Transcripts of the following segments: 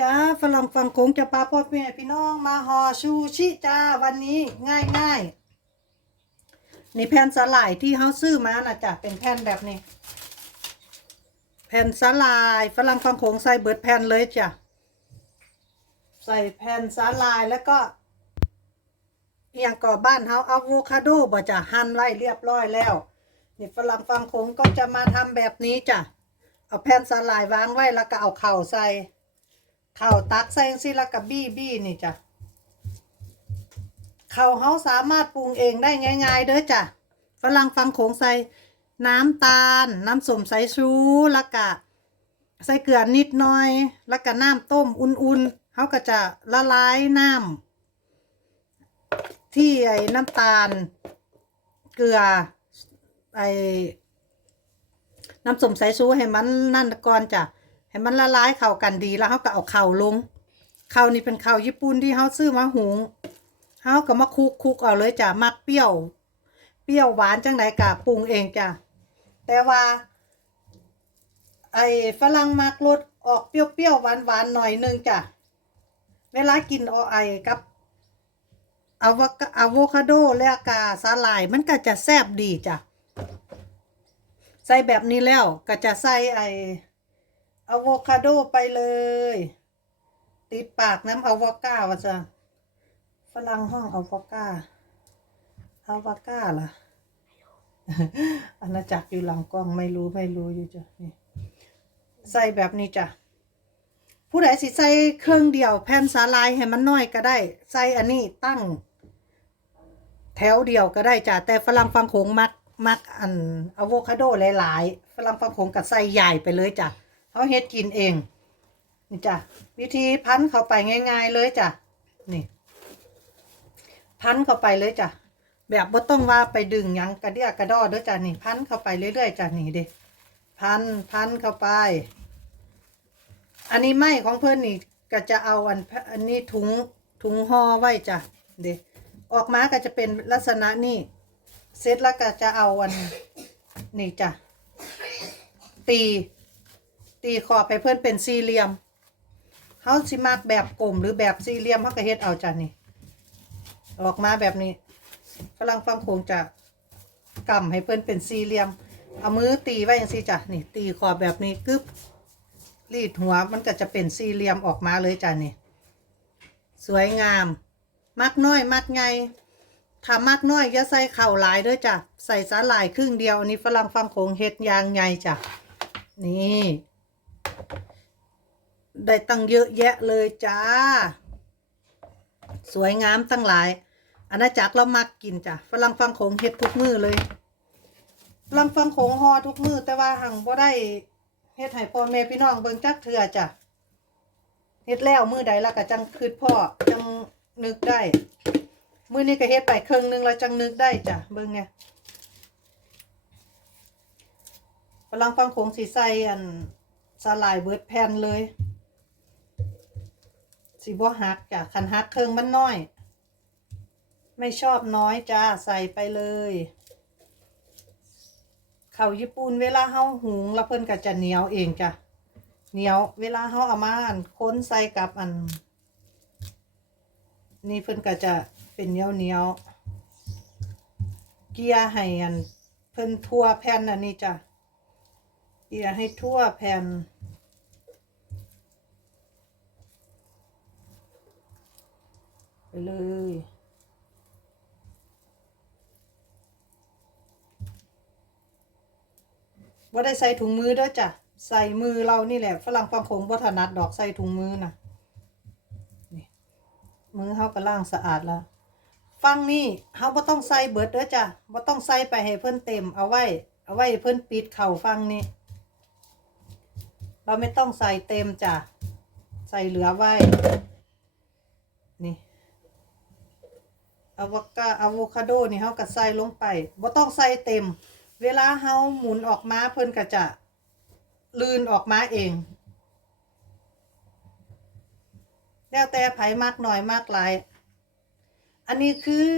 จ้าฝรั่งฟังโขงจะปาพ่อแม่พี่น้องมาห่อชูชิจ้าวันนี้ง่ายง่ายนี่แผ่นสลายที่เขาซื้อมานะจ้ะเป็นแผ่นแบบนี้ แผ่นสลายฝรั่งฟังโขงใส่เบิดแผ่นเลยจ้ะใส่แผ่นสลายแล้วก็อย่างก่อบ้านเขาอะโวคาโดบ่จ้ะหั่นไว้เรียบร้อยแล้วนี่ฝรั่งฟังโขงก็จะมาทำแบบนี้จ้ะเอาแผ่นสลายวางไว้แล้วก็เอาเข่าใส่ เข่าตักใส่ซี่แล้วก็บี้บี้นี่จ้ะเข่าเฮาสามารถปรุงเองได้ง่ายๆเด้อจ้ะฝรั่งฟังโขงใส่น้ำตาล น้ำส้มสายชูแล้วก็ใส่เกลือนิดหน่อย แล้วก็น้ำต้มอุ่นๆเฮาก็จะละลายน้ำที่ไอ้น้ำตาล เกลือไอ้น้ำส้มสายชูให้มันนั่นก่อนจ้ะ ให้มันละลายเข้ากันดีแล้วเขาก็เอาเข่าลงเข่านี่เป็นเข่าญี่ปุ่นที่เขาซื้อมาหุงเขาก็มาคุกคุกเอาเลยจ้ะมักเปรี้ยว เปรี้ยวหวานจังไหนกะปรุงเองจ้ะแต่ว่า ไอ้ฝรั่งมักรสออกเปรี้ยวๆหวานๆหน่อยนึงจ้ะเวลากินเอไอ้กับอะโวอะโวคาโดและกาสาหร่ายมันก็จะแซ่บดีจ้ะ ใส่แบบนี้แล้วก็จะใส่ไอ อะโวคาโดไปเลย ติดปากน้ำอะโวคาว่าจะฝรั่งห้องอะโวคาอะโวคาล่ะอาณาจักรอยู่หลังกล้องไม่รู้ไม่รู้อยู่จ้ะนี่ใส่แบบนี้จ้ะผู้ใดสิใส่เครื่องเดียว แผ่นสาลายให้มันน้อยก็ได้ ใส่อันนี้ตั้ง แถวเดียวก็ได้จ้ะแต่ฝรั่งฟังโขงมักมักอันอะโวคาโดหลายๆฝรั่งฟังโขงกับใส่ใหญ่ไปเลยจ้ะ เขาเฮ็ดกินเอง นี่จ้ะวิธีพันเข้าไปง่าย ๆ เลยจ้ะนี่ พันเข้าไปเลยจ้ะแบบบ่ต้องว่าไปดึงยังกระเดียกระดอเด้อจ้ะนี่พันเข้าไปเรื่อยๆจ้ะนี่เด้พันพันเข้าไป อันนี้ไม่ของเพื่อนนี่ก็จะเอาอันอันนี้ถุงถุงห่อไว้จ้ะเด้ออกมาก็จะเป็นลักษณะนี้เสร็จแล้วก็จะเอาอันนี่จ้ะตี ตีขอบให้เพื่อนเป็นสี่เหลี่ยมเขาสิมากแบบกลมหรือแบบสี่เหลี่ยมเขาก็เฮ็ดเอาจ้ะนี่ ออกมาแบบนี้ฝรั่งฟังคงจะกำให้เพื่อนเป็นสี่เหลี่ยม เอามือตีไว้อย่างซี่จ้ะนี่ ตีขอบแบบนี้กึ๊บรีดหัวมันก็จะเป็นสี่เหลี่ยมออกมาเลยจ้ะนี่ สวยงาม มักน้อยมักไงถ้ามักน้อยอย่าใส่เข่าวหลายด้วยจ้ะ ใส่สาหร่ายครึ่งเดียวอันนี้ฝรั่งฟังโขงเฮ็ดยางไงจ้ะ นี่ ได้ตั้งเยอะแยะเลยจ้า สวยงามตั้งหลายอาณาจักรเรามักกินจ้ะฝรั่งฟังโขงเฮ็ดทุกมือเลยฝรั่งฟังโขงหอทุกมือแต่ว่าหังบ่ได้เฮ็ดให้พ่อแม่พี่น้องเบิ่งจักเทื่อจ้ะเฮ็ดแล้วมือใดล้วก็จังคืดพ่อจังนึกได้มือนี้ก็เฮ็ดไปครึ่งหนึงแล้วจังนึกได้จ้ะเบิ่งเนี่ยฝรั่งฟังโขงสิใส่อันสลายเบิดแผ่นเลย สิบ่หักจ้ะคันหักเครื่องมันน้อย ไม่ชอบน้อยจ้าใส่ไปเลยข้าวญี่ปุ่นเวลาเฮาหุงแล้วเพิ่นก็จะเหนียวเองจ้ะเหนียวเวลาเฮาเอามาอันค้นใส่กับอัน นี่เพิ่นก็จะเป็นเหนียวเหนียวเกียร์ให้อันเพิ่นทั่วแผ่นอันนี้จ้ะเกียร์ให้ทั่วแผ่นไป เลยบ่ได้ใส่ถุงมือเด้อจ้ะ ใส่มือเรานี่แหละ ฝรั่งฟังคงบ่ถนัดดอกใส่ถุงมือนะนี่มือเฮาก็ล้างสะอาดแล้ว ฟังนี่เฮาบ่ต้องใส่เบิดเด้อจ้ะบ่ต้องใส่ไปให้เพิ่นเต็ม เอาไว้ เอาไว้เพิ่นปิดเข่าฟังนี่ เราไม่ต้องใส่เต็มจ้ะ ใส่เหลือไว้ นี่ อะโวคาอะโวคาโดนี่เฮาก็ใส่ลงไปบ่ต้องใส่เต็ม เวลาเฮาหมุนออกมาเพิ่นก็จะลื่นออกมาเอง แล้วแต่ไผมากหน่อยมากหลาย อันนี้คือ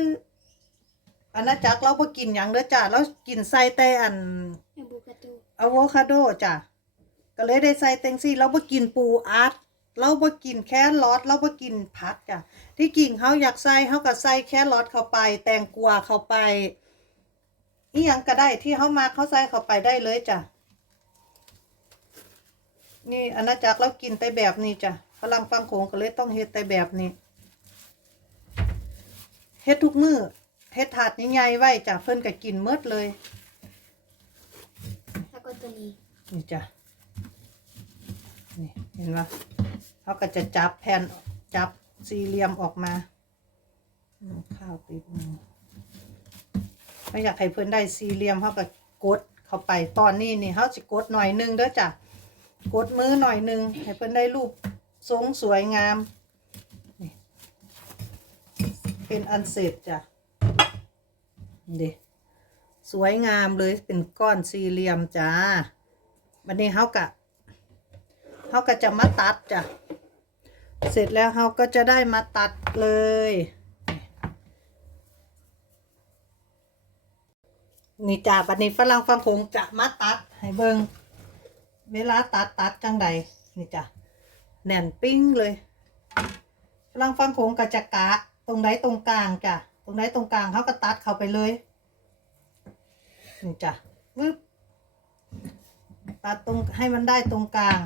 อาณาจักรเราบ่กินหยังเด้อจ้ะเรากินใส่แต่อันอะโวคาโดอะโวคาโดจ้ะก็เลยได้ใส่เต็งซี่เราบ่กินปูอัด เราบ่กินแครอทเราบ่กินผักจ้ะที่กิ่งเขาอยากใส่เขาก็ใส่แครอทเข้าไป แตงกวาเข้าไปอีหยังก็ได้ที่เขามาเขาใส่เข้าไปได้เลยจ้ะนี่อาณาจักรเรากินแต่แบบนี้จ้ะฝรั่งฟังโขงก็เลยต้องเฮ็ดแต่แบบนี้เฮ็ดทุกมื้อเฮ็ดถาดใหญ่ๆไว้จ้ะเพิ่นก็กินหมดเลยแล้วก็ตัวนี้นี่จ้ะนี่เห็นปะ เขาก็จะจับแผ่นจับสี่เหลี่ยมออกมาข้าวติดมือไม่อยากให้เพื่อนได้สี่เหลี่ยมเขาก็กดเข้าไปตอนนี้นี่เขาจะกดหน่อยหนึงเด้อจ้ะกดมือหน่อยหนึงให้เพื่อนได้รูปทรงสวยงามเป็นอันเสร็จจ้ะเด็สวยงามเลยเป็นก้อนสี่เหลี่ยมจ้าวันนี้เขากะเขาก็จะมาตัดจ้ะ เสร็จแล้วเขาก็จะได้มาตัดเลย นี่จ้าวันนี้ฝรั่งฟังคงจะมาตัดให้เบิงเวลาตัดตัดจังใดนี่จ้ะแน่นปิ้งเลยฝรั่งฟังคงก็จะกะตรงไหนตรงกลางจ้ะตรงไหนตรงกลางเขาก็ตัดเข้าไปเลยนี่จ้ะวึบตัดตรงให้มันได้ตรงกลาง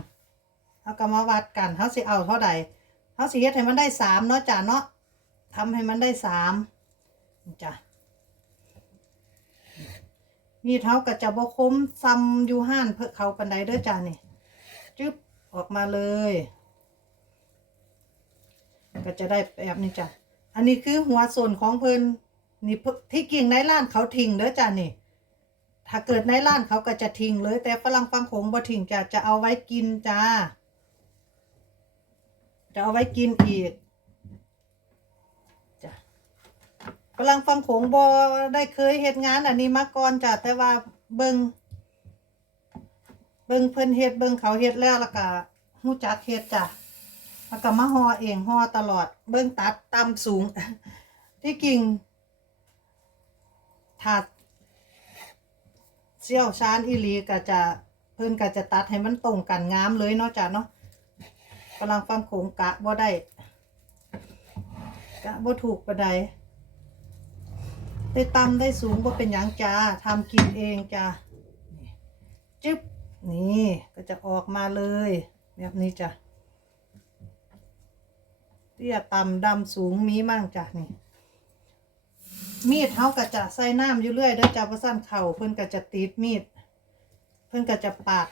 เขาก็มาวัดกันเขาสิเอาเท่าใด เขาสิเฮ็ดให้มันได้สามเนาะจ้ะเนาะทำให้มันได้สามจ้ะมีดเขาก็จะบ่คมซ้ำอยู่ห้านเพื่อเขาปันไดเด้อจ้ะนี่จึ๊บออกมาเลย ก็จะได้แบบนี้จ้ะอันนี้คือหัวส่วนของเพิ่นนี่เพิ่นที่กิ่งในร้านเขาทิ้งเด้อจ้ะนี่ ถ้าเกิดในร้านเขาก็จะทิ้งเลย แต่ฝรั่งฟังโขงบ่ทิ้งจ้ะจะเอาไว้กินจ้า จะเอาไว้กินอีกจ้ะฝรั่งฟังโขงบ่ได้เคยเฮ็ดงานอันนี้มาก่อนจ้ะแต่ว่าเบิงเบิงเพิ่นเฮ็ดเบิงเขาเฮ็ดแล้วแล้วก็ฮู้จักเฮ็ดจ้ะแล้วก็มาห่อเองห่อตลอด เบิงตัดตามสูง ที่กิ่งถาดเชี่ยวชาญอีหลีก็จะเพิ่นก็จะตัดให้มันตรงกันงามเลยเนาะจ้ะเนาะ กำลังฟังโขงกะบ่ได้กะบ่ถูกปานใดได้ต่ำได้สูงบ่เป็นหยังจ้าทำกินเองจ้าจึ๊บนี่ก็จะออกมาเลยแบบนี้จ้ะเตี้ยต่ำดำสูงมีมั่งจ้ะนี่ มีดเขาก็จะใส่น้ำอยู่เรื่อยเด้อจ้าบ่สั้นเข่าเพิ่นก็จะติดมีด เพิ่นก็จะปาด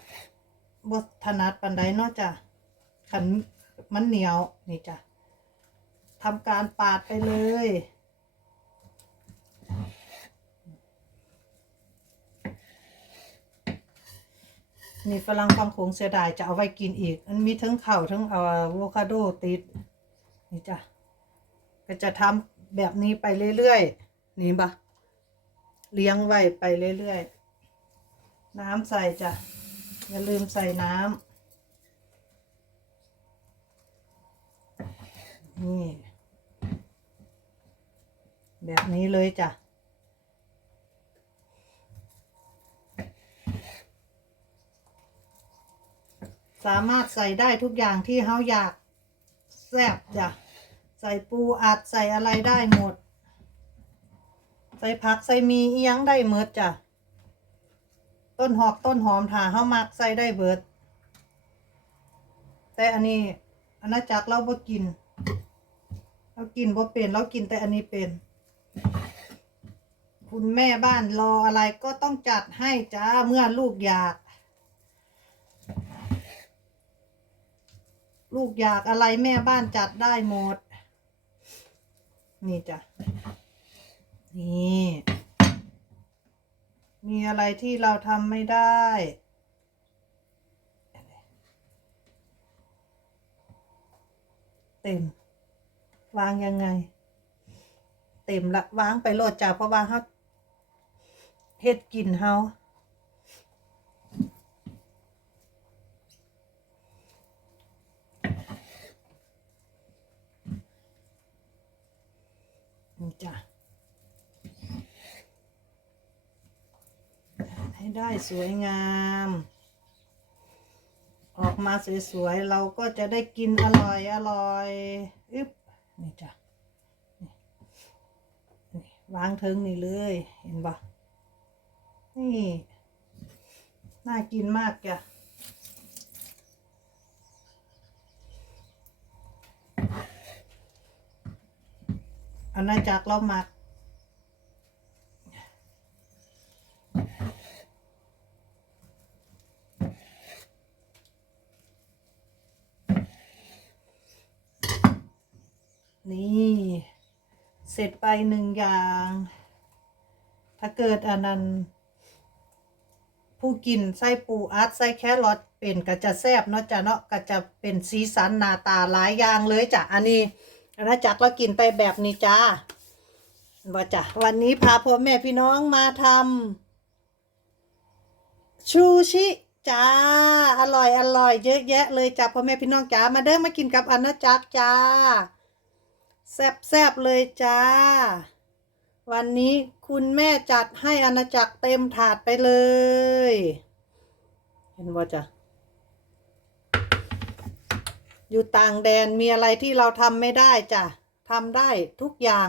บ่ถนัดปานใดเนาะจ้ะ ขันมันเหนียวนี่จ้ะทำการปาดไปเลย นี่ฝรั่งฟังโขงเสียดายจะเอาไว้กินอีก มันมีทั้งเข่าทั้งอะโวคาโดติด นี่จ้ะ ก็จะทำแบบนี้ไปเรื่อยๆ นี่ปะเลี้ยงไว้ไปเรื่อยๆ น้ำใส่จ้ะ อย่าลืมใส่น้ำ นี่ แบบนี้เลยจ้ะ สามารถใส่ได้ทุกอย่างที่เขาอยากแซ่บจ้ะ ใส่ปูอัดใส่อะไรได้หมด ใส่ผักใส่มีอียังได้เมิดจ้ะ ต้นหอกต้นหอมถ่าเฮามักใส่ได้เบิด แต่อันนี้อาณาจักรเราบ่กิน เรากินบ่เป็นเรากินแต่อันนี้เป็น คุณแม่บ้านรออะไรก็ต้องจัดให้จ้าเมื่อลูกอยาก ลูกอยากอะไรแม่บ้านจัดได้หมด นี่จ้ะนี่ มีอะไรที่เราทำไม่ได้ เต็ม วางยังไง เต็มละวางไปโลดจ้ะเพราะว่าเขาเฮ็ดกินเฮาจ้ะให้ได้สวยงาม ออกมาสวยๆ เราก็จะได้กินอร่อยอร่อยอึ๊บนี่จ้ะนี่นี่วางเทิงนี่เลย เห็นปะนี่ น่ากินมากจ้ะอาณาจักรเราหมัก นี่ เส ร็จไปหนึ่งอย่าง ถ้าเกิดอันนั้น ผู้กินไส้ปูอัดไส้แครอทเป็นก็จะแซ่บเนาะจ้ะเนาะก็จะเป็นสีสันหน้าตาหลายอย่างเลยจ้ะอันนี้อาณาจักรเรากินไปแบบนี้จ้าว่าจ้ะวันนี้พาพ่อแม่พี่น้องมาทำชูชิจ้า อร่อยอร่อยเยอะแยะเลยจ้ะพ่อแม่พี่น้องจ้ามาเด้อมากินกับอาณาจักรจ้า แซ่บๆเลยจ้า วันนี้คุณแม่จัดให้อาณาจักรเต็มถาดไปเลย เห็นว่าจ้ะ อยู่ต่างแดนมีอะไรที่เราทำไม่ได้จ้ะทำได้ทุกอย่าง